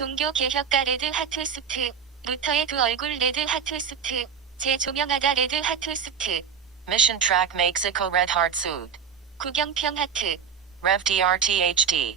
종교개혁가 레드 하트 수트. 루터의 두 얼굴 레드 하트 수트. 재조명하다 레드 하트 수트. Mission track Mexico Red Heart Suit. 구경평 하트. Rev DRTHD.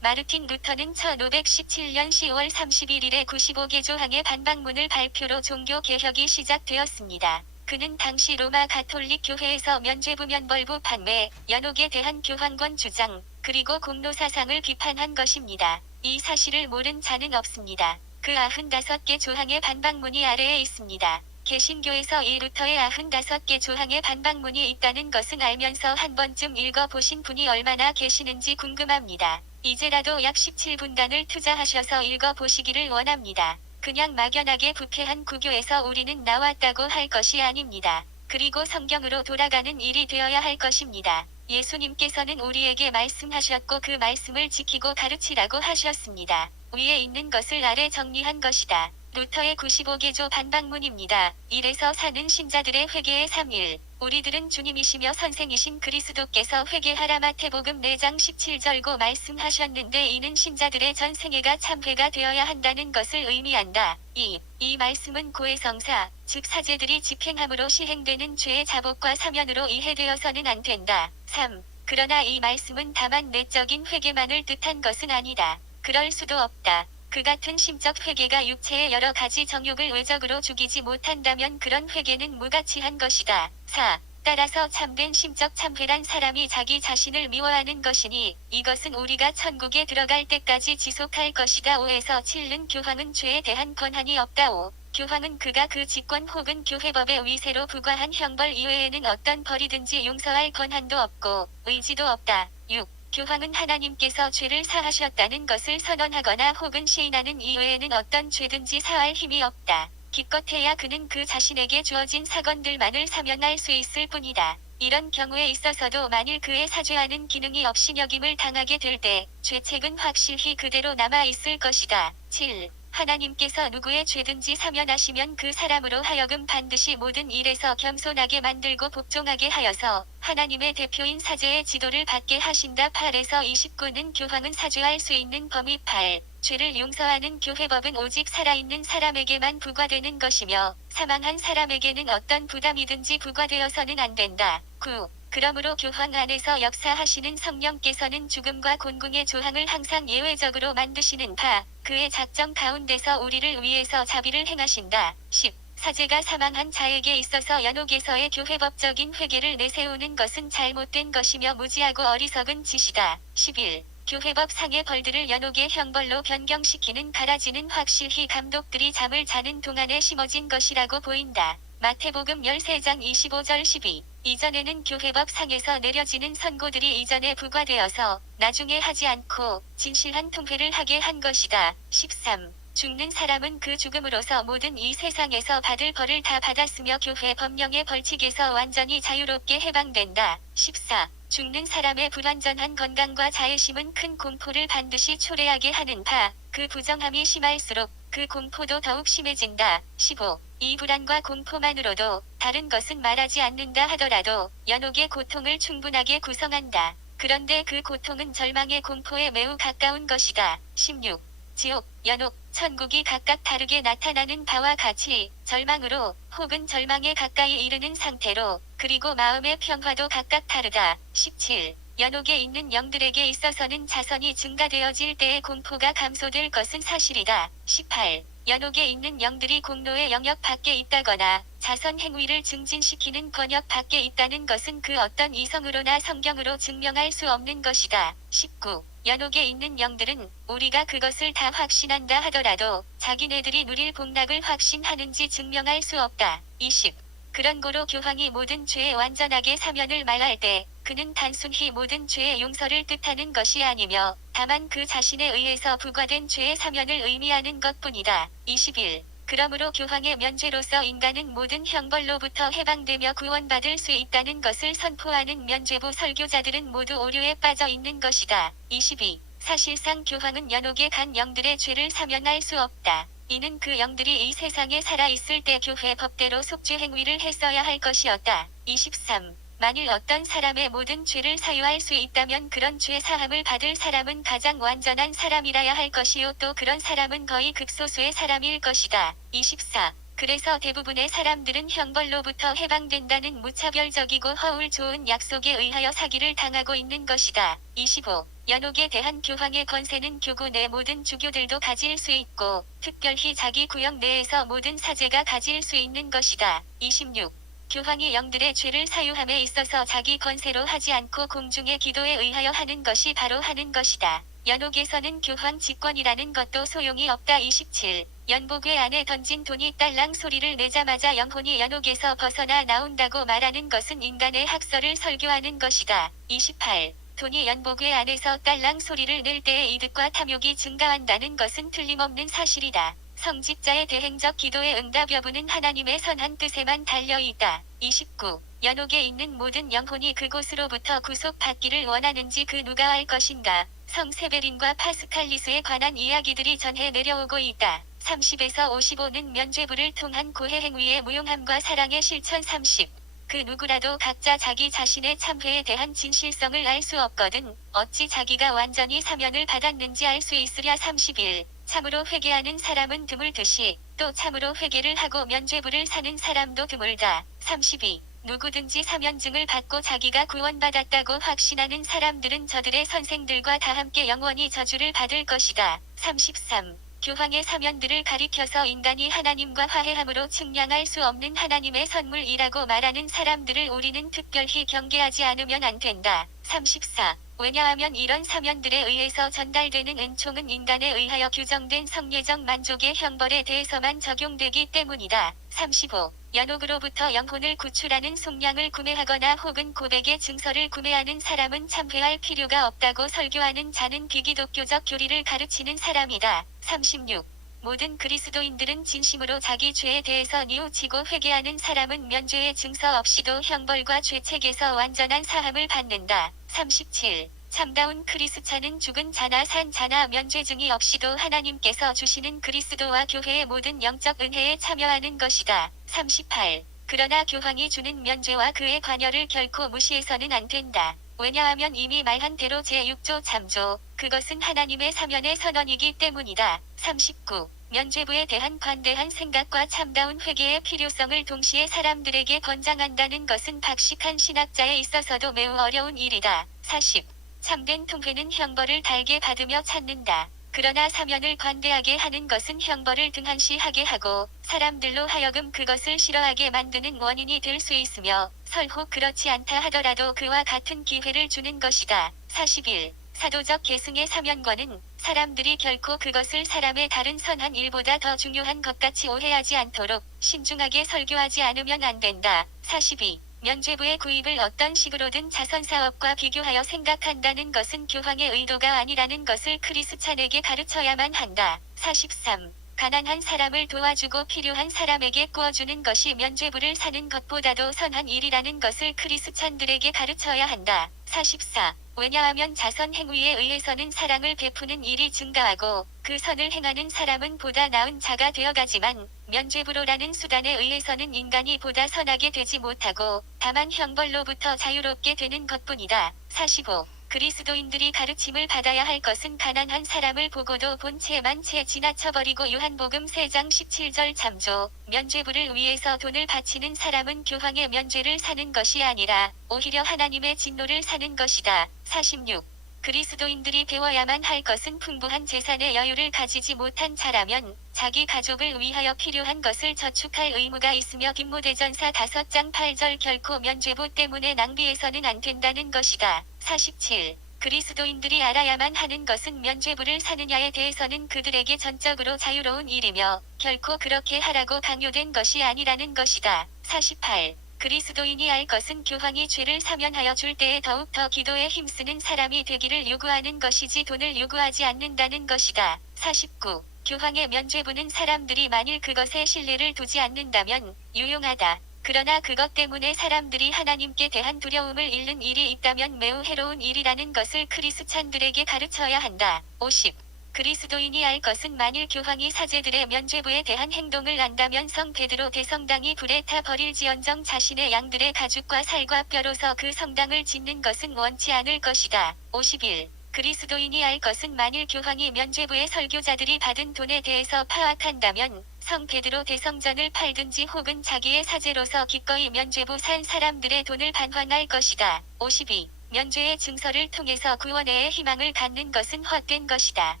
마르틴 루터는 1517년 10월 31일에 95개 조항의 반박문을 발표로 종교 개혁이 시작되었습니다. 그는 당시 로마 가톨릭 교회에서 면죄부 면벌부 판매, 연옥에 대한 교황권 주장, 그리고 공로 사상을 비판한 것입니다. 이 사실을 모른 자는 없습니다. 그 95개 조항의 반박문이 아래에 있습니다. 개신교에서 이 루터의 95개 조항의 반박문이 있다는 것은 알면서 한 번쯤 읽어보신 분이 얼마나 계시는지 궁금합니다. 이제라도 약 17분간을 투자하셔서 읽어보시기를 원합니다. 그냥 막연하게 부패한 구교에서 우리는 나왔다고 할 것이 아닙니다. 그리고 성경으로 돌아가는 일이 되어야 할 것입니다. 예수님께서는 우리에게 말씀하셨고 그 말씀을 지키고 가르치라고 하셨습니다. 위에 있는 것을 아래 정리한 것이다. 루터의 95개조 반박문입니다. 1에서 사는 신자들의 회개의 3.1. 우리들은 주님이시며 선생이신 그리스도께서 회개하라 마태복음 4장 17절고 말씀하셨는데 이는 신자들의 전생애가 참회가 되어야 한다는 것을 의미한다. 2. 이 말씀은 고해성사, 즉 사제들이 집행함으로 시행되는 죄의 자복과 사면으로 이해되어서는 안 된다. 3. 그러나 이 말씀은 다만 내적인 회개만을 뜻한 것은 아니다. 그럴 수도 없다. 그 같은 심적 회개가 육체의 여러 가지 정욕을 외적으로 죽이지 못한다면 그런 회개는 무가치한 것이다. 4. 따라서 참된 심적 참회란 사람이 자기 자신을 미워하는 것이니 이것은 우리가 천국에 들어갈 때까지 지속할 것이다. 5에서 7은 교황은 죄에 대한 권한이 없다. 5. 교황은 그가 그 직권 혹은 교회법의 위세로 부과한 형벌 이외에는 어떤 벌이든지 용서할 권한도 없고 의지도 없다. 6. 교황은 하나님께서 죄를 사하셨다는 것을 선언하거나 혹은 시인하는 이외에는 어떤 죄든지 사할 힘이 없다. 기껏해야 그는 그 자신에게 주어진 사건들만을 사면할 수 있을 뿐이다. 이런 경우에 있어서도 만일 그의 사죄하는 기능이 없이 여김을 당하게 될 때 죄책은 확실히 그대로 남아 있을 것이다. 7. 하나님께서 누구의 죄든지 사면하시면 그 사람으로 하여금 반드시 모든 일에서 겸손하게 만들고 복종하게 하여서 하나님의 대표인 사제의 지도를 받게 하신다. 8에서 29는 교황은 사죄할 수 있는 범위. 8. 죄를 용서하는 교회법은 오직 살아있는 사람에게만 부과되는 것이며 사망한 사람에게는 어떤 부담이든지 부과되어서는 안 된다. 9. 그러므로 교황 안에서 역사하시는 성령께서는 죽음과 곤궁의 조항을 항상 예외적으로 만드시는 바 그의 작정 가운데서 우리를 위해서 자비를 행하신다. 10. 사제가 사망한 자에게 있어서 연옥에서의 교회법적인 회개를 내세우는 것은 잘못된 것이며 무지하고 어리석은 짓이다. 11. 교회법 상의 벌들을 연옥의 형벌로 변경시키는 가라지는 확실히 감독들이 잠을 자는 동안에 심어진 것이라고 보인다. 마태복음 13장 25절 12. 이전에는 교회법 상에서 내려지는 선고들이 이전에 부과되어서 나중에 하지 않고 진실한 통회를 하게 한 것이다. 13. 죽는 사람은 그 죽음으로서 모든 이 세상에서 받을 벌을 다 받았으며 교회 법령의 벌칙에서 완전히 자유롭게 해방된다. 14. 죽는 사람의 불완전한 건강과 자애심은 큰 공포를 반드시 초래하게 하는 바 그 부정함이 심할수록 그 공포도 더욱 심해진다. 15. 이 불안과 공포만으로도 다른 것은 말하지 않는다 하더라도 연옥의 고통을 충분하게 구성한다. 그런데 그 고통은 절망의 공포에 매우 가까운 것이다. 16. 지옥, 연옥, 천국이 각각 다르게 나타나는 바와 같이 절망으로 혹은 절망에 가까이 이르는 상태로 그리고 마음의 평화도 각각 다르다. 17. 연옥에 있는 영들에게 있어서는 자선이 증가되어질 때의 공포가 감소될 것은 사실이다. 18. 연옥에 있는 영들이 공로의 영역 밖에 있다거나 자선 행위를 증진시키는 권역 밖에 있다는 것은 그 어떤 이성으로나 성경으로 증명할 수 없는 것이다. 19. 연옥에 있는 영들은 우리가 그것을 다 확신한다 하더라도 자기네들이 누릴 복락을 확신하는지 증명할 수 없다. 20. 그런 고로 교황이 모든 죄에 완전하게 사면을 말할 때 그는 단순히 모든 죄의 용서를 뜻하는 것이 아니며 다만 그 자신에 의해서 부과된 죄의 사면을 의미하는 것뿐이다. 21. 그러므로 교황의 면죄로서 인간은 모든 형벌로부터 해방되며 구원받을 수 있다는 것을 선포하는 면죄부 설교자들은 모두 오류에 빠져 있는 것이다. 22. 사실상 교황은 연옥에 간 영들의 죄를 사면할 수 없다. 이는 그 영들이 이 세상에 살아있을 때 교회 법대로 속죄 행위를 했어야 할 것이었다. 23. 만일 어떤 사람의 모든 죄를 사유할 수 있다면 그런 죄 사함을 받을 사람은 가장 완전한 사람이라야 할 것이요 또 그런 사람은 거의 극소수의 사람일 것이다. 24. 그래서 대부분의 사람들은 형벌로부터 해방된다는 무차별적이고 허울 좋은 약속에 의하여 사기를 당하고 있는 것이다. 25. 연옥에 대한 교황의 권세는 교구 내 모든 주교들도 가질 수 있고 특별히 자기 구역 내에서 모든 사제가 가질 수 있는 것이다. 26. 교황이 영들의 죄를 사유함에 있어서 자기 권세로 하지 않고 공중의 기도에 의하여 하는 것이 바로 하는 것이다. 연옥에서는 교황 직권이라는 것도 소용이 없다. 27. 연복궤 안에 던진 돈이 딸랑 소리를 내자마자 영혼이 연옥에서 벗어나 나온다고 말하는 것은 인간의 학설을 설교하는 것이다. 28. 돈이 연복궤 안에서 딸랑 소리를 낼 때의 이득과 탐욕이 증가한다는 것은 틀림없는 사실이다. 성직자의 대행적 기도의 응답 여부는 하나님의 선한 뜻에만 달려있다. 29. 연옥에 있는 모든 영혼이 그곳으로부터 구속받기를 원하는지 그 누가 알 것인가. 성 세베린과 파스칼리스에 관한 이야기들이 전해 내려오고 있다. 30에서 55는 면죄부를 통한 고해 행위의 무용함과 사랑의 실천. 30. 그 누구라도 각자 자기 자신의 참회에 대한 진실성을 알 수 없거든 어찌 자기가 완전히 사면을 받았는지 알 수 있으랴. 31. 참으로 회개하는 사람은 드물듯이 또 참으로 회개를 하고 면죄부를 사는 사람도 드물다. 32. 누구든지 사면증을 받고 자기가 구원받았다고 확신하는 사람들은 저들의 선생들과 다 함께 영원히 저주를 받을 것이다. 33. 교황의 사면들을 가리켜서 인간이 하나님과 화해함으로 측량할 수 없는 하나님의 선물이라고 말하는 사람들을 우리는 특별히 경계하지 않으면 안 된다. 34. 왜냐하면 이런 사면들에 의해서 전달되는 은총은 인간에 의하여 규정된 성례적 만족의 형벌에 대해서만 적용되기 때문이다. 35. 연옥으로부터 영혼을 구출하는 속량을 구매하거나 혹은 고백의 증서를 구매하는 사람은 참회할 필요가 없다고 설교하는 자는 비기독교적 교리를 가르치는 사람이다. 36. 모든 그리스도인들은 진심으로 자기 죄에 대해서 뉘우치고 회개하는 사람은 면죄의 증서 없이도 형벌과 죄책에서 완전한 사함을 받는다. 37. 참다운 크리스찬은 죽은 자나 산 자나 면죄증이 없이도 하나님께서 주시는 그리스도와 교회의 모든 영적 은혜에 참여하는 것이다. 38. 그러나 교황이 주는 면죄와 그의 관여를 결코 무시해서는 안 된다. 왜냐하면 이미 말한 대로 제6조 참조, 그것은 하나님의 사면의 선언이기 때문이다. 39. 면죄부에 대한 관대한 생각과 참다운 회개의 필요성을 동시에 사람들에게 권장한다는 것은 박식한 신학자에 있어서도 매우 어려운 일이다. 40. 참된 통회는 형벌을 달게 받으며 찾는다. 그러나 사면을 관대하게 하는 것은 형벌을 등한시하게 하고 사람들로 하여금 그것을 싫어하게 만드는 원인이 될 수 있으며 설혹 그렇지 않다 하더라도 그와 같은 기회를 주는 것이다. 41. 사도적 계승의 사면과는 사람들이 결코 그것을 사람의 다른 선한 일보다 더 중요한 것 같이 오해하지 않도록 신중하게 설교하지 않으면 안 된다. 42. 면죄부의 구입을 어떤 식으로든 자선사업과 비교하여 생각한다는 것은 교황의 의도가 아니라는 것을 크리스찬에게 가르쳐야만 한다. 43. 가난한 사람을 도와주고 필요한 사람에게 구워주는 것이 면죄부를 사는 것보다도 선한 일이라는 것을 크리스찬들에게 가르쳐야 한다. 44. 왜냐하면 자선 행위에 의해서는 사랑을 베푸는 일이 증가하고 그 선을 행하는 사람은 보다 나은 자가 되어가지만 면죄부로라는 수단에 의해서는 인간이 보다 선하게 되지 못하고 다만 형벌로부터 자유롭게 되는 것뿐이다. 45. 그리스도인들이 가르침을 받아야 할 것은 가난한 사람을 보고도 본 채만 채 지나쳐버리고 요한복음 3장 17절 참조, 면죄부를 위해서 돈을 바치는 사람은 교황의 면죄를 사는 것이 아니라 오히려 하나님의 진노를 사는 것이다. 46. 그리스도인들이 배워야만 할 것은 풍부한 재산의 여유를 가지지 못한 자라면 자기 가족을 위하여 필요한 것을 저축할 의무가 있으며 디모데전서 5장 8절 결코 면죄부 때문에 낭비해서는 안 된다는 것이다. 47. 그리스도인들이 알아야만 하는 것은 면죄부를 사느냐에 대해서는 그들에게 전적으로 자유로운 일이며 결코 그렇게 하라고 강요된 것이 아니라는 것이다. 48. 그리스도인이 알 것은 교황이 죄를 사면하여 줄 때에 더욱 더 기도에 힘쓰는 사람이 되기를 요구하는 것이지 돈을 요구하지 않는다는 것이다. 49. 교황의 면죄부는 사람들이 만일 그것에 신뢰를 두지 않는다면 유용하다. 그러나 그것 때문에 사람들이 하나님께 대한 두려움을 잃는 일이 있다면 매우 해로운 일이라는 것을 크리스찬들에게 가르쳐야 한다. 50. 그리스도인이 알 것은 만일 교황이 사제들의 면죄부에 대한 행동을 안다면 성 베드로 대성당이 불에 타 버릴지언정 자신의 양들의 가죽과 살과 뼈로서 그 성당을 짓는 것은 원치 않을 것이다. 51. 그리스도인이 알 것은 만일 교황이 면죄부의 설교자들이 받은 돈에 대해서 파악한다면 성 베드로 대성전을 팔든지 혹은 자기의 사제로서 기꺼이 면죄부 산 사람들의 돈을 반환할 것이다. 52. 면죄의 증서를 통해서 구원의 희망을 갖는 것은 헛된 것이다.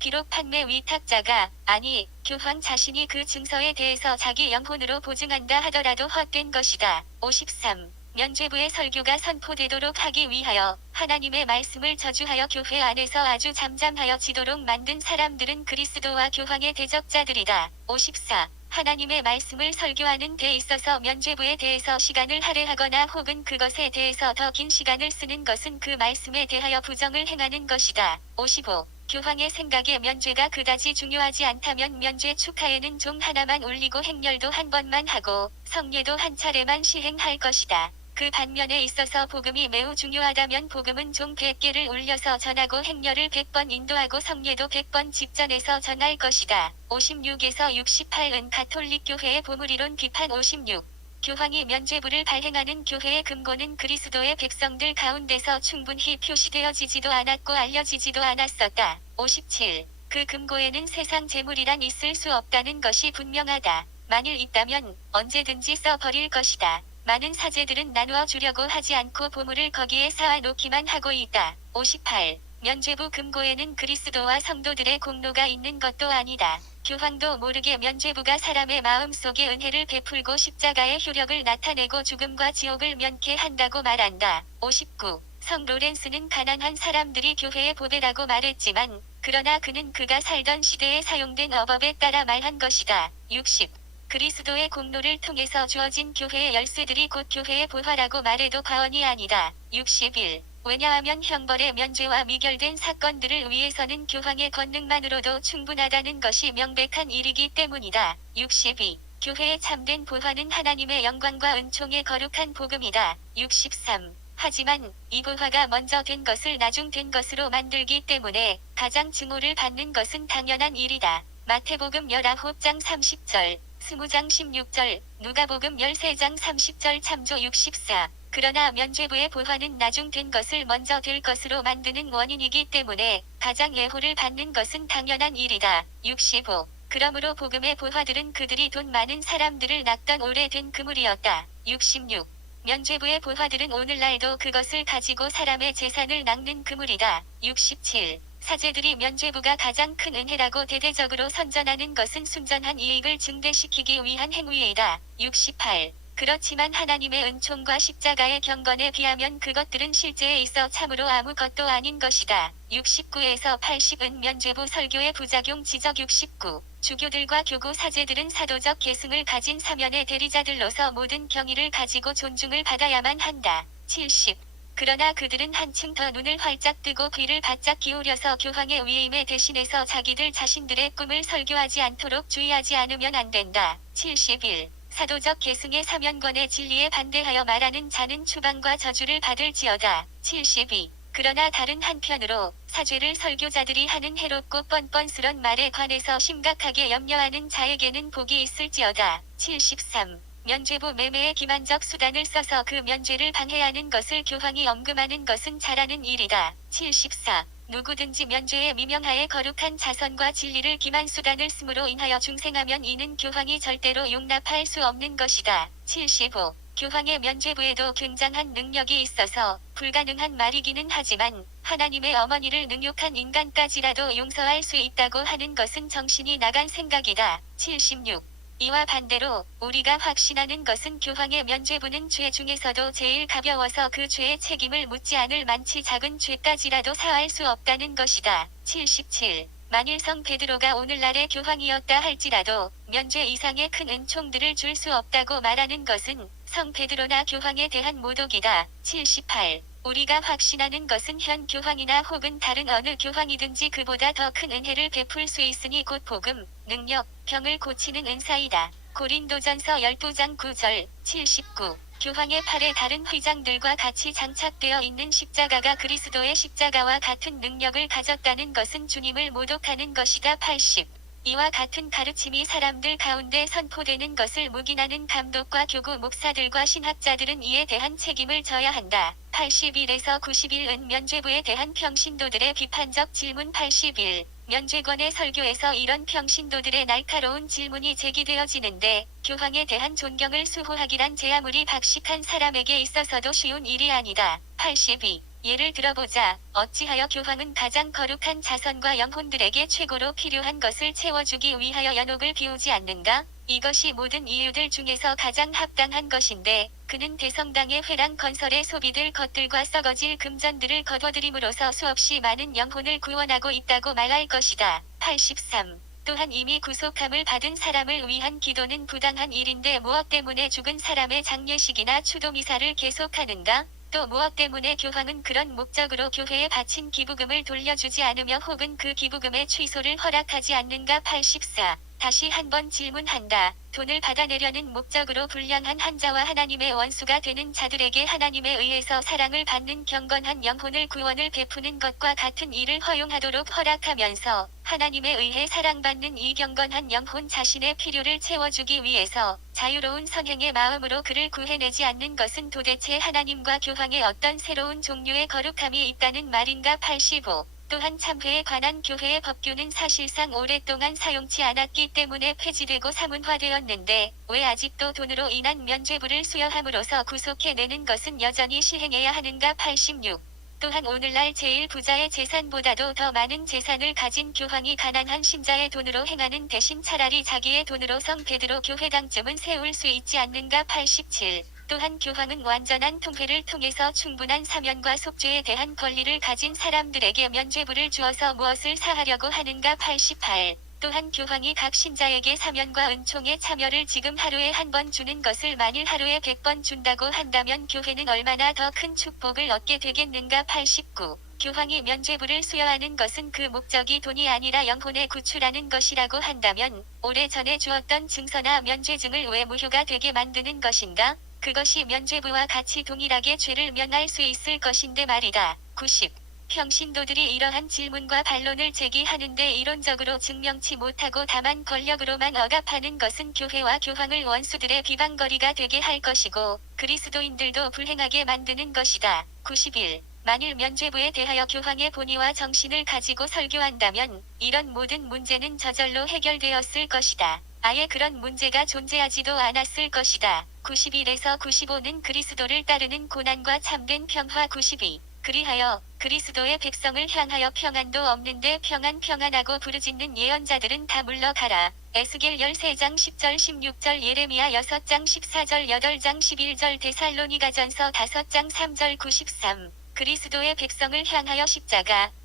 비록 판매 위탁자가 아니 교황 자신이 그 증서에 대해서 자기 영혼으로 보증한다 하더라도 헛된 것이다. 53. 면죄부의 설교가 선포되도록 하기 위하여 하나님의 말씀을 저주하여 교회 안에서 아주 잠잠하여 지도록 만든 사람들은 그리스도와 교황의 대적자들이다. 54. 하나님의 말씀을 설교하는 데 있어서 면죄부에 대해서 시간을 할애하거나 혹은 그것에 대해서 더 긴 시간을 쓰는 것은 그 말씀에 대하여 부정을 행하는 것이다. 55. 교황의 생각에 면죄가 그다지 중요하지 않다면 면죄 축하에는 종 하나만 올리고 행렬도 한 번만 하고 성례도 한 차례만 시행할 것이다. 그 반면에 있어서 복음이 매우 중요하다면 복음은 종 100개를 올려서 전하고 행렬을 100번 인도하고 성례도 100번 직전해서 전할 것이다. 56에서 68은 가톨릭 교회의 보물이론 비판 56. 교황이 면죄부를 발행하는 교회의 금고는 그리스도의 백성들 가운데서 충분히 표시되어지지도 않았고 알려지지도 않았었다. 57. 그 금고에는 세상 재물이란 있을 수 없다는 것이 분명하다. 만일 있다면 언제든지 써버릴 것이다. 많은 사제들은 나누어 주려고 하지 않고 보물을 거기에 쌓아 놓기만 하고 있다. 58. 면죄부 금고에는 그리스도와 성도들의 공로가 있는 것도 아니다. 교황도 모르게 면죄부가 사람의 마음 속에 은혜를 베풀고 십자가의 효력을 나타내고 죽음과 지옥을 면케한다고 말한다. 59. 성 로렌스는 가난한 사람들이 교회의 보배라고 말했지만 그러나 그는 그가 살던 시대에 사용된 어법에 따라 말한 것이다. 60. 그리스도의 공로를 통해서 주어진 교회의 열쇠들이 곧 교회의 보화라고 말해도 과언이 아니다. 61. 왜냐하면 형벌의 면죄와 미결된 사건들을 위해서는 교황의 권능만으로도 충분하다는 것이 명백한 일이기 때문이다. 62. 교회의 참된 보화는 하나님의 영광과 은총의 거룩한 복음이다. 63. 하지만 이 보화가 먼저 된 것을 나중 된 것으로 만들기 때문에 가장 증오를 받는 것은 당연한 일이다. 마태복음 19장 30절, 20장 16절, 누가복음 13장 30절 참조 64. 그러나 면죄부의 보화는 나중 된 것을 먼저 될 것으로 만드는 원인이기 때문에 가장 예호를 받는 것은 당연한 일이다. 65. 그러므로 복음의 보화들은 그들이 돈 많은 사람들을 낚던 오래된 그물이었다. 66. 면죄부의 보화들은 오늘날도 그것을 가지고 사람의 재산을 낚는 그물이다. 67. 사제들이 면죄부가 가장 큰 은혜라고 대대적으로 선전하는 것은 순전한 이익을 증대시키기 위한 행위이다. 68. 그렇지만 하나님의 은총과 십자가의 경건에 비하면 그것들은 실제에 있어 참으로 아무것도 아닌 것이다. 69에서 80은 면죄부 설교의 부작용 지적 69. 주교들과 교구 사제들은 사도적 계승을 가진 사면의 대리자들로서 모든 경의를 가지고 존중을 받아야만 한다. 70. 그러나 그들은 한층 더 눈을 활짝 뜨고 귀를 바짝 기울여서 교황의 위임에 대신해서 자기들 자신들의 꿈을 설교하지 않도록 주의하지 않으면 안 된다. 71. 사도적 계승의 사면권의 진리에 반대하여 말하는 자는 추방과 저주를 받을지어다. 72. 그러나 다른 한편으로 사죄를 설교자들이 하는 해롭고 뻔뻔스런 말에 관해서 심각하게 염려하는 자에게는 복이 있을지어다. 73. 면죄부 매매의 기만적 수단을 써서 그 면죄를 방해하는 것을 교황이 엄금하는 것은 잘하는 일이다. 74. 누구든지 면죄의 미명하에 거룩한 자선과 진리를 기만 수단을 쓰므로 인하여 중생하면 이는 교황이 절대로 용납할 수 없는 것이다. 75. 교황의 면죄부에도 굉장한 능력이 있어서 불가능한 말이기는 하지만 하나님의 어머니를 능욕한 인간까지라도 용서할 수 있다고 하는 것은 정신이 나간 생각이다. 76. 이와 반대로 우리가 확신하는 것은 교황의 면죄부는 죄 중에서도 제일 가벼워서 그 죄의 책임을 묻지 않을 많지 작은 죄까지라도 사할 수 없다는 것이다. 77. 만일 성 베드로가 오늘날의 교황이었다 할지라도 면죄 이상의 큰 은총들을 줄 수 없다고 말하는 것은 성 베드로나 교황에 대한 모독이다. 78. 우리가 확신하는 것은 현 교황이나 혹은 다른 어느 교황이든지 그보다 더 큰 은혜를 베풀 수 있으니 곧 복음, 능력, 병을 고치는 은사이다. 고린도전서 12장 9절. 79. 교황의 팔에 다른 휘장들과 같이 장착되어 있는 십자가가 그리스도의 십자가와 같은 능력을 가졌다는 것은 주님을 모독하는 것이다. 80. 이와 같은 가르침이 사람들 가운데 선포되는 것을 묵인하는 감독과 교구 목사들과 신학자들은 이에 대한 책임을 져야 한다. 81에서 91은 면죄부에 대한 평신도들의 비판적 질문. 81. 면죄관의 설교에서 이런 평신도들의 날카로운 질문이 제기되어지는데 교황에 대한 존경을 수호하기란 제 아무리 박식한 사람에게 있어서도 쉬운 일이 아니다. 82. 예를 들어보자. 어찌하여 교황은 가장 거룩한 자손과 영혼들에게 최고로 필요한 것을 채워주기 위하여 연옥을 비우지 않는가? 이것이 모든 이유들 중에서 가장 합당한 것인데 그는 대성당의 회랑 건설에 소비될 것들과 썩어질 금전들을 거둬들임으로써 수없이 많은 영혼을 구원하고 있다고 말할 것이다. 83. 또한 이미 구속함을 받은 사람을 위한 기도는 부당한 일인데 무엇 때문에 죽은 사람의 장례식이나 추도미사를 계속하는가? 또 무엇 때문에 교황은 그런 목적으로 교회에 바친 기부금을 돌려주지 않으며 혹은 그 기부금의 취소를 허락하지 않는가? 84. 다시 한번 질문한다. 돈을 받아내려는 목적으로 불량한 한자와 하나님의 원수가 되는 자들에게 하나님에 의해서 사랑을 받는 경건한 영혼을 구원을 베푸는 것과 같은 일을 허용하도록 허락하면서 하나님에 의해 사랑받는 이 경건한 영혼 자신의 필요를 채워주기 위해서 자유로운 선행의 마음으로 그를 구해내지 않는 것은 도대체 하나님과 교황의 어떤 새로운 종류의 거룩함이 있다는 말인가? 85. 또한 참회에 관한 교회의 법규는 사실상 오랫동안 사용치 않았기 때문에 폐지되고 사문화되었는데 왜 아직도 돈으로 인한 면죄부를 수여함으로써 구속해내는 것은 여전히 시행해야 하는가? 86. 또한 오늘날 제일 부자의 재산보다도 더 많은 재산을 가진 교황이 가난한 신자의 돈으로 행하는 대신 차라리 자기의 돈으로 성 베드로 교회당쯤은 세울 수 있지 않는가? 87. 또한 교황은 완전한 통회를 통해서 충분한 사면과 속죄에 대한 권리를 가진 사람들에게 면죄부를 주어서 무엇을 사하려고 하는가? 88. 또한 교황이 각 신자에게 사면과 은총의 참여를 지금 하루에 한 번 주는 것을 만일 하루에 100번 준다고 한다면 교회는 얼마나 더 큰 축복을 얻게 되겠는가? 89. 교황이 면죄부를 수여하는 것은 그 목적이 돈이 아니라 영혼의 구출하는 것이라고 한다면 오래전에 주었던 증서나 면죄증을 왜 무효가 되게 만드는 것인가? 그것이 면죄부와 같이 동일하게 죄를 면할 수 있을 것인데 말이다. 90. 평신도들이 이러한 질문과 반론을 제기하는데 이론적으로 증명치 못하고 다만 권력으로만 억압하는 것은 교회와 교황을 원수들의 비방거리가 되게 할 것이고 그리스도인들도 불행하게 만드는 것이다. 91. 만일 면죄부에 대하여 교황의 본의와 정신을 가지고 설교한다면 이런 모든 문제는 저절로 해결되었을 것이다. 아예 그런 문제가 존재하지도 않았을 것이다. 91에서 95는 그리스도를 따르는 고난과 참된 평화. 92. 그리하여 그리스도의 백성을 향하여 평안도 없는데 평안하고 부르짖는 예언자들은 다 물러가라. 에스겔 13장 10절 16절 예레미야 6장 14절 8장 11절 데살로니가전서 5장 3절 93. 그리스도의 백성을 향하여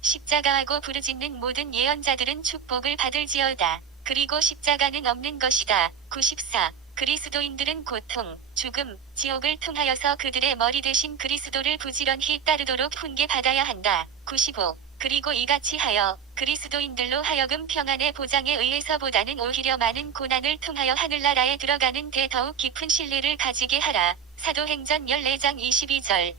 십자가하고 부르짖는 모든 예언자들은 축복을 받을지어다. 그리고 십자가는 없는 것이다. 94. 그리스도인들은 고통, 죽음, 지옥을 통하여서 그들의 머리 대신 그리스도를 부지런히 따르도록 훈계받아야 한다. 95. 그리고 이같이 하여 그리스도인들로 하여금 평안의 보장에 의해서보다는 오히려 많은 고난을 통하여 하늘나라에 들어가는 데 더욱 깊은 신뢰를 가지게 하라. 사도행전 14장 22절.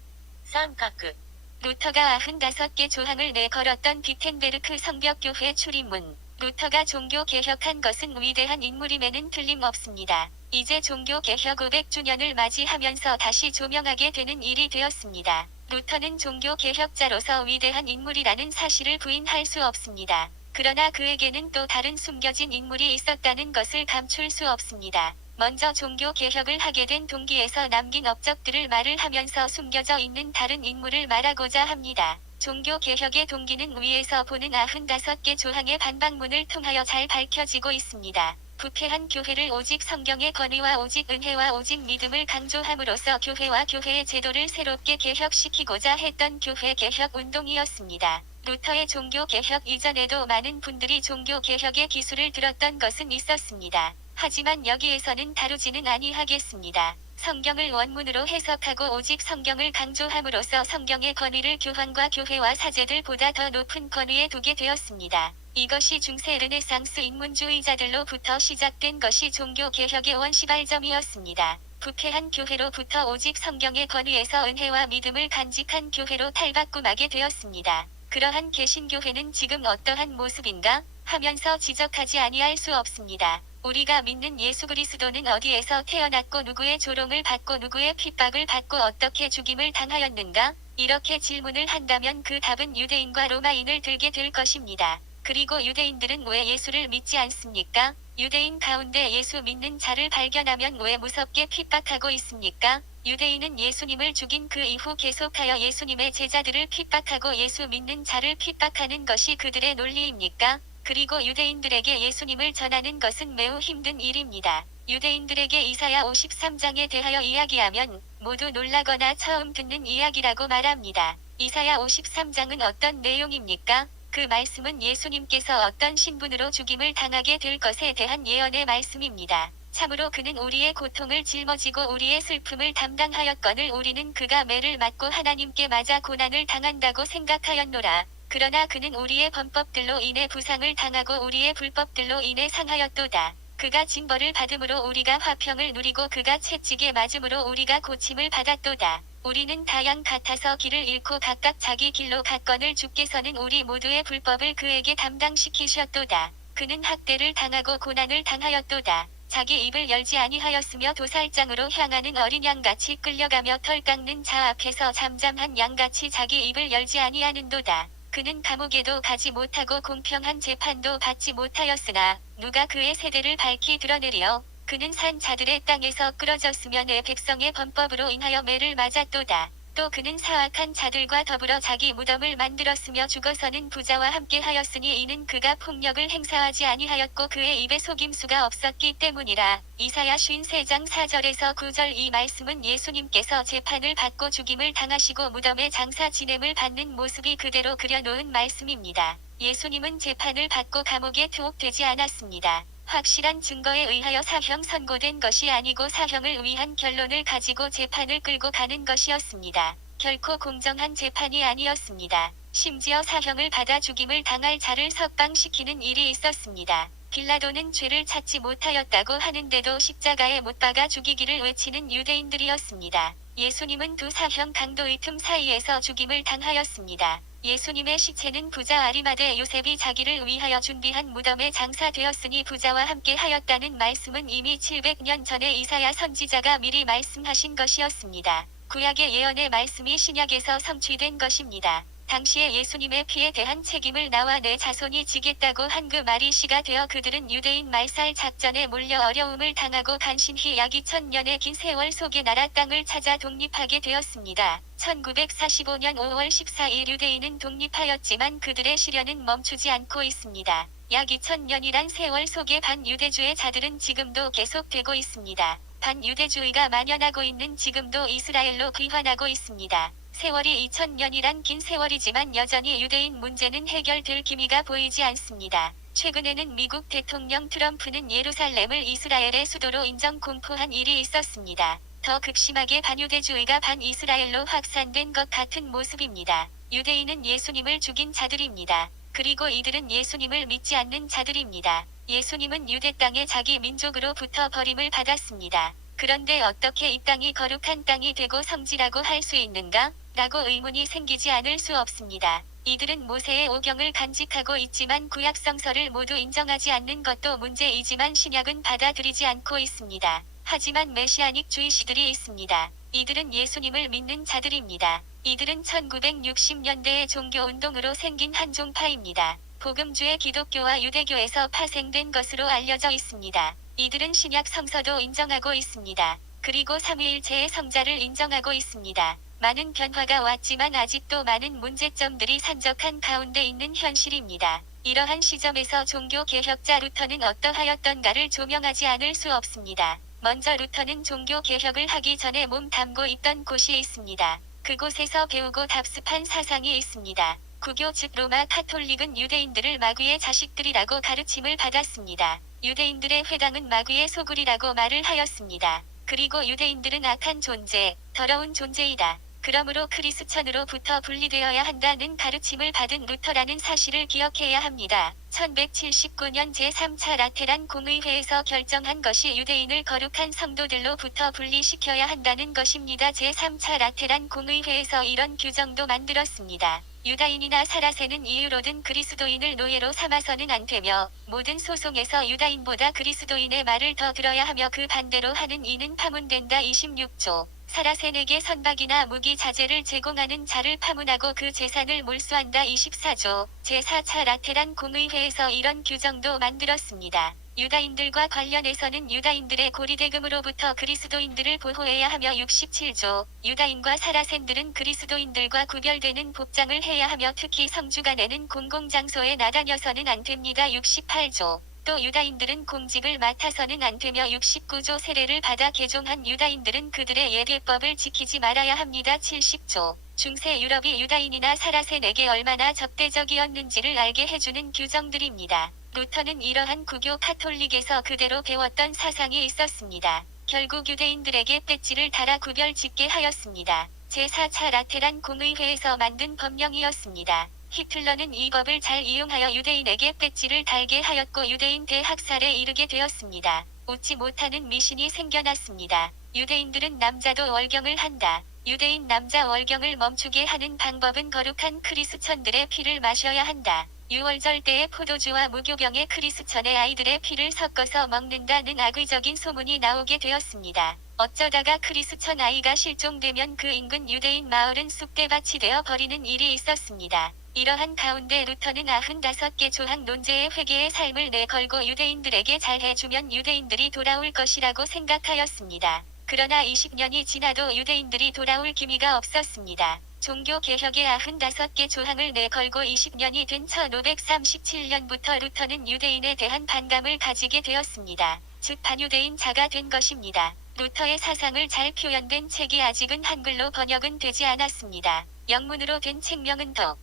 삼각끝. 루터가 95개 조항을 내걸었던 비텐베르크 성벽교회 출입문. 루터가 종교 개혁한 것은 위대한 인물임에는 틀림없습니다. 이제 종교 개혁 500주년을 맞이하면서 다시 조명하게 되는 일이 되었습니다. 루터는 종교 개혁자로서 위대한 인물이라는 사실을 부인할 수 없습니다. 그러나 그에게는 또 다른 숨겨진 인물이 있었다는 것을 감출 수 없습니다. 먼저 종교 개혁을 하게 된 동기에서 남긴 업적들을 말을 하면서 숨겨져 있는 다른 인물을 말하고자 합니다. 종교 개혁의 동기는 위에서 보는 95개 조항의 반박문을 통하여 잘 밝혀지고 있습니다. 부패한 교회를 오직 성경의 권위와 오직 은혜와 오직 믿음을 강조함으로써 교회와 교회의 제도를 새롭게 개혁시키고자 했던 교회 개혁 운동이었습니다. 루터의 종교 개혁 이전에도 많은 분들이 종교 개혁의 기술을 들었던 것은 있었습니다. 하지만 여기에서는 다루지는 아니하겠습니다. 성경을 원문으로 해석하고 오직 성경을 강조함으로써 성경의 권위를 교황과 교회와 사제들보다 더 높은 권위에 두게 되었습니다. 이것이 중세 르네상스 인문주의자들로부터 시작된 것이 종교 개혁의 원시발점이었습니다. 부패한 교회로부터 오직 성경의 권위에서 은혜와 믿음을 간직한 교회로 탈바꿈하게 되었습니다. 그러한 개신교회는 지금 어떠한 모습인가 하면서 지적하지 아니할 수 없습니다. 우리가 믿는 예수 그리스도는 어디에서 태어났고 누구의 조롱을 받고 누구의 핍박을 받고 어떻게 죽임을 당하였는가? 이렇게 질문을 한다면 그 답은 유대인과 로마인을 들게 될 것입니다. 그리고 유대인들은 왜 예수를 믿지 않습니까? 유대인 가운데 예수 믿는 자를 발견하면 왜 무섭게 핍박하고 있습니까? 유대인은 예수님을 죽인 그 이후 계속하여 예수님의 제자들을 핍박하고 예수 믿는 자를 핍박하는 것이 그들의 논리입니까? 그리고 유대인들에게 예수님을 전하는 것은 매우 힘든 일입니다. 유대인들에게 이사야 53장에 대하여 이야기하면 모두 놀라거나 처음 듣는 이야기라고 말합니다. 이사야 53장은 어떤 내용입니까? 그 말씀은 예수님께서 어떤 신분으로 죽임을 당하게 될 것에 대한 예언의 말씀입니다. 참으로 그는 우리의 고통을 짊어지고 우리의 슬픔을 담당하였거늘 우리는 그가 매를 맞고 하나님께 맞아 고난을 당한다고 생각하였노라. 그러나 그는 우리의 범법들로 인해 부상을 당하고 우리의 불법들로 인해 상하였도다. 그가 징벌을 받음으로 우리가 화평을 누리고 그가 채찍에 맞음으로 우리가 고침을 받았도다. 우리는 다 양 같아서 길을 잃고 각각 자기 길로 갔거늘 주께서는 우리 모두의 불법을 그에게 담당시키셨도다. 그는 학대를 당하고 고난을 당하였도다. 자기 입을 열지 아니하였으며 도살장으로 향하는 어린 양같이 끌려가며 털 깎는 자 앞에서 잠잠한 양같이 자기 입을 열지 아니하는도다. 그는 감옥에도 가지 못하고 공평한 재판도 받지 못하였으나 누가 그의 세대를 밝히 드러내리요. 그는 산 자들의 땅에서 끌어졌으며 내 백성의 범법으로 인하여 매를 맞았도다. 또 그는 사악한 자들과 더불어 자기 무덤을 만들었으며 죽어서는 부자와 함께 하였으니 이는 그가 폭력을 행사하지 아니하였고 그의 입에 속임수가 없었기 때문이라. 이사야 53장 4절에서 9절 이 말씀은 예수님께서 재판을 받고 죽임을 당하시고 무덤에 장사 지냄을 받는 모습이 그대로 그려놓은 말씀입니다. 예수님은 재판을 받고 감옥에 투옥되지 않았습니다. 확실한 증거에 의하여 사형 선고된 것이 아니고 사형을 위한 결론을 가지고 재판을 끌고 가는 것이었습니다. 결코 공정한 재판이 아니었습니다. 심지어 사형을 받아 죽임을 당할 자를 석방시키는 일이 있었습니다. 빌라도는 죄를 찾지 못하였다고 하는데도 십자가에 못 박아 죽이기를 외치는 유대인들이었습니다. 예수님은 두 사형 강도의 틈 사이에서 죽임을 당하였습니다. 예수님의 시체는 부자 아리마대 요셉이 자기를 위하여 준비한 무덤에 장사되었으니 부자와 함께 하였다는 말씀은 이미 700년 전에 이사야 선지자가 미리 말씀하신 것이었습니다. 구약의 예언의 말씀이 신약에서 성취된 것입니다. 당시에 예수님의 피에 대한 책임을 나와 내 자손이 지겠다고 한 그 말이 시가 되어 그들은 유대인 말살 작전에 몰려 어려움을 당하고 간신히 약 2000년의 긴 세월 속에 나라 땅을 찾아 독립하게 되었습니다. 1945년 5월 14일 유대인은 독립하였지만 그들의 시련은 멈추지 않고 있습니다. 약 2000년이란 세월 속에 반유대주의 자들은 지금도 계속되고 있습니다. 반유대주의가 만연하고 있는 지금도 이스라엘로 귀환하고 있습니다. 세월이 2000년이란 긴 세월이지만 여전히 유대인 문제는 해결될 기미가 보이지 않습니다. 최근에는 미국 대통령 트럼프는 예루살렘을 이스라엘의 수도로 인정 공포한 일이 있었습니다. 더 극심하게 반유대주의가 반이스라엘로 확산된 것 같은 모습입니다. 유대인은 예수님을 죽인 자들입니다. 그리고 이들은 예수님을 믿지 않는 자들입니다. 예수님은 유대 땅에 자기 민족으로부터 버림을 받았습니다. 그런데 어떻게 이 땅이 거룩한 땅이 되고 성지라고 할 수 있는가? 라고 의문이 생기지 않을 수 없습니다. 이들은 모세의 오경을 간직하고 있지만 구약 성서를 모두 인정하지 않는 것도 문제이지만 신약은 받아들이지 않고 있습니다. 하지만 메시아닉 주의시들이 있습니다. 이들은 예수님을 믿는 자들입니다. 이들은 1960년대의 종교운동으로 생긴 한 종파입니다. 복음주의 기독교와 유대교에서 파생된 것으로 알려져 있습니다. 이들은 신약 성서도 인정하고 있습니다. 그리고 삼위일체의 성자를 인정하고 있습니다. 많은 변화가 왔지만 아직도 많은 문제점들이 산적한 가운데 있는 현실입니다. 이러한 시점에서 종교개혁자 루터는 어떠하였던가를 조명하지 않을 수 없습니다. 먼저 루터는 종교개혁을 하기 전에 몸 담고 있던 곳이 있습니다. 그곳에서 배우고 답습한 사상이 있습니다. 구교 즉 로마 카톨릭은 유대인들을 마귀의 자식들이라고 가르침을 받았습니다. 유대인들의 회당은 마귀의 소굴이라고 말을 하였습니다. 그리고 유대인들은 악한 존재, 더러운 존재이다. 그러므로 크리스천으로부터 분리되어야 한다는 가르침을 받은 루터라는 사실을 기억해야 합니다. 1179년 제3차 라테란 공의회에서 결정한 것이 유대인을 거룩한 성도들로부터 분리시켜야 한다는 것입니다. 제3차 라테란 공의회에서 이런 규정도 만들었습니다. 유다인이나 사라세는 이유로든 그리스도인을 노예로 삼아서는 안 되며 모든 소송에서 유다인보다 그리스도인의 말을 더 들어야 하며 그 반대로 하는 이는 파문된다. 26조 사라센에게 선박이나 무기 자재를 제공하는 자를 파문하고 그 재산을 몰수한다. 24조 제4차 라테란 공의회에서 이런 규정도 만들었습니다. 유다인들과 관련해서는 유다인들의 고리대금으로부터 그리스도인들을 보호해야 하며 67조 유다인과 사라센들은 그리스도인들과 구별되는 복장을 해야 하며 특히 성주간에는 공공장소에 나다녀서는 안 됩니다. 68조 또 유다인들은 공직을 맡아서는 안 되며 69조 세례를 받아 개종한 유다인들은 그들의 예배법을 지키지 말아야 합니다. 70조 중세 유럽이 유다인이나 사라센에게 얼마나 적대적이었는지를 알게 해주는 규정들입니다. 루터는 이러한 구교 카톨릭에서 그대로 배웠던 사상이 있었습니다. 결국 유대인들에게 배지를 달아 구별 짓게 하였습니다. 제4차 라테란 공의회에서 만든 법령이었습니다. 히틀러는 이 법을 잘 이용하여 유대인에게 배지를 달게 하였고 유대인 대학살에 이르게 되었습니다. 웃지 못하는 미신이 생겨났습니다. 유대인들은 남자도 월경을 한다. 유대인 남자 월경을 멈추게 하는 방법은 거룩한 크리스천들의 피를 마셔야 한다. 6월절 때에 포도주와 무교병에 크리스천의 아이들의 피를 섞어서 먹는다는 악의적인 소문이 나오게 되었습니다. 어쩌다가 크리스천 아이가 실종되면 그 인근 유대인 마을은 쑥대밭이 되어 버리는 일이 있었습니다. 이러한 가운데 루터는 95개 조항 논제의 회개의 삶을 내걸고 유대인들에게 잘해주면 유대인들이 돌아올 것이라고 생각하였습니다. 그러나 20년이 지나도 유대인들이 돌아올 기미가 없었습니다. 종교개혁의 95개 조항을 내걸고 20년이 된 1537년부터 루터는 유대인에 대한 반감을 가지게 되었습니다. 즉 반유대인 자가 된 것입니다. 루터의 사상을 잘 표현된 책이 아직은 한글로 번역은 되지 않았습니다. 영문으로 된 책명은 더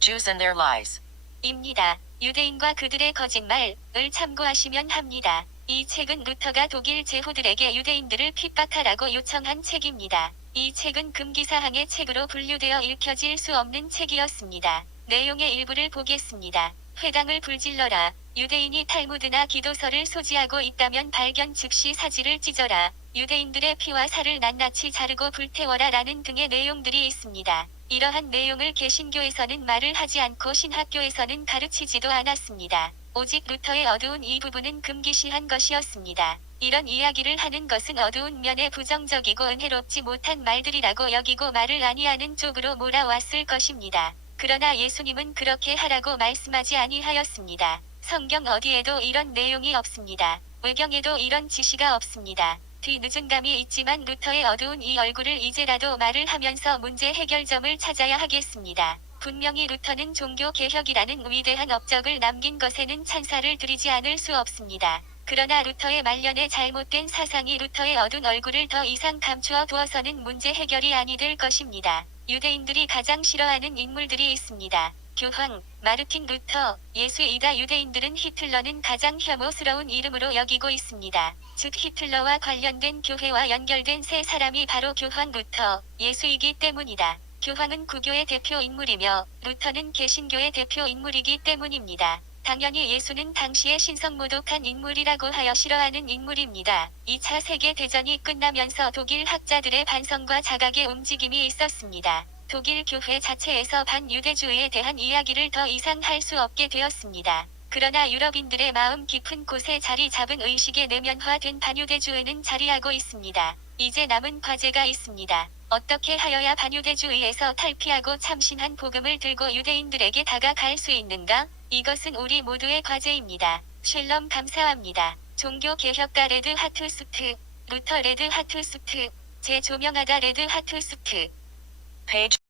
Jews and their lies. 입니다. 유대인과 그들의 거짓말을 참고하시면 합니다. 이 책은 루터가 독일 제후들에게 유대인들을 핍박하라고 요청한 책입니다. 이 책은 금기사항의 책으로 분류되어 읽혀질 수 없는 책이었습니다. 내용의 일부를 보겠습니다. 회당을 불질러라. 유대인이 탈무드나 기도서를 소지하고 있다면 발견 즉시 사지를 찢어라. 유대인들의 피와 살을 낱낱이 자르고 불태워라 라는 등의 내용들이 있습니다. 이러한 내용을 개신교에서는 말을 하지 않고 신학교에서는 가르치지도 않았습니다. 오직 루터의 어두운 이 부분은 금기시한 것이었습니다. 이런 이야기를 하는 것은 어두운 면에 부정적이고 은혜롭지 못한 말들이라고 여기고 말을 아니하는 쪽으로 몰아왔을 것입니다. 그러나 예수님은 그렇게 하라고 말씀하지 아니하였습니다. 성경 어디에도 이런 내용이 없습니다. 외경에도 이런 지시가 없습니다. 뒤늦은 감이 있지만 루터의 어두운 이 얼굴을 이제라도 말을 하면서 문제 해결점을 찾아야 하겠습니다. 분명히 루터는 종교개혁이라는 위대한 업적을 남긴 것에는 찬사를 드리지 않을 수 없습니다. 그러나 루터의 말년에 잘못된 사상이 루터의 어두운 얼굴을 더 이상 감추어 두어서는 문제 해결이 아니 될 것입니다. 유대인들이 가장 싫어하는 인물들이 있습니다. 교황, 마르틴 루터, 예수이다. 유대인들은 히틀러는 가장 혐오스러운 이름으로 여기고 있습니다. 즉 히틀러와 관련된 교회와 연결된 세 사람이 바로 교황 루터, 예수이기 때문이다. 교황은 구교의 대표 인물이며 루터는 개신교의 대표 인물이기 때문입니다. 당연히 예수는 당시의 신성모독한 인물이라고 하여 싫어하는 인물입니다. 2차 세계대전이 끝나면서 독일 학자들의 반성과 자각의 움직임이 있었습니다. 독일 교회 자체에서 반유대주의에 대한 이야기를 더 이상 할 수 없게 되었습니다. 그러나 유럽인들의 마음 깊은 곳에 자리 잡은 의식의 내면화된 반유대주의는 자리하고 있습니다. 이제 남은 과제가 있습니다. 어떻게 하여야 반유대주의에서 탈피하고 참신한 복음을 들고 유대인들에게 다가갈 수 있는가? 이것은 우리 모두의 과제입니다. 샬롬 감사합니다. 종교개혁가 레드 하트수트, 루터 레드 하트수트, 재조명하다 레드 하트수트. Page